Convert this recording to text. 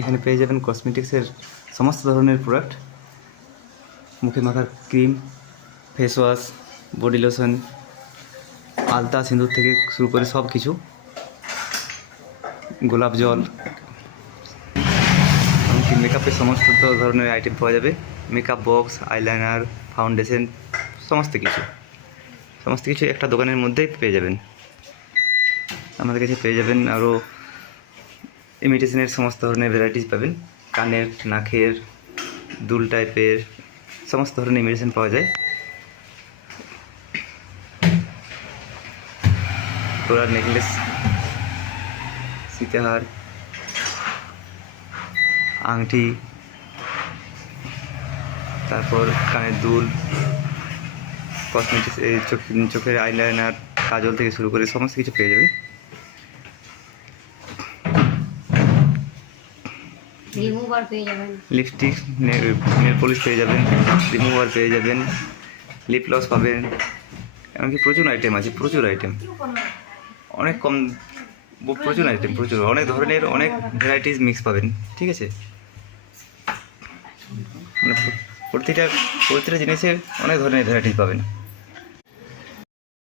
এখানে পেয়ে যাবেন কসমেটিক্সের সমস্ত ধরনের প্রোডাক্ট, মুখে মাখার cream, face wash, body lotion, আলতা সিঁদুর থেকে শুরু করে সব কিছু, গোলাপ জল, এমনকি মেকআপের সমস্ত ধরনের আইটেম পাওয়া যাবে। মেকআপ বক্স, আইলাইনার, ফাউন্ডেশন, সমস্ত কিছু একটা দোকানের মধ্যেই পেয়ে যাবেন। আমাদের কাছে পেয়ে যাবেন আরও ইমিটেশনের সমস্ত ধরনের ভ্যারাইটিস পাবেন। কানের, নাকের, দুল টাইপের সমস্ত ধরনের ইমিটেশন পাওয়া যায়। তোলার নেকলেস, সীতাহার, আংটি, তারপর কানের দুল, কসমেটিক্স, চোখের আইলাইনার, কাজল থেকে শুরু করে সমস্ত কিছু পেয়ে যাবেন। রিমুভার পেয়ে যাবেন, লিপস্টিক, নেল পলিশ পেয়ে যাবেন, রিমুভার পেয়ে যাবেন, লিপ গ্লস পাবেন, এমনকি প্রচুর আইটেম আছে, অনেক কম, প্রচুর আইটেম, অনেক ধরনের অনেক ভ্যারাইটিস মিক্স পাবেন। ঠিক আছে, মানে প্রতিটা জিনিসের অনেক ধরনের ভ্যারাইটিস পাবেন।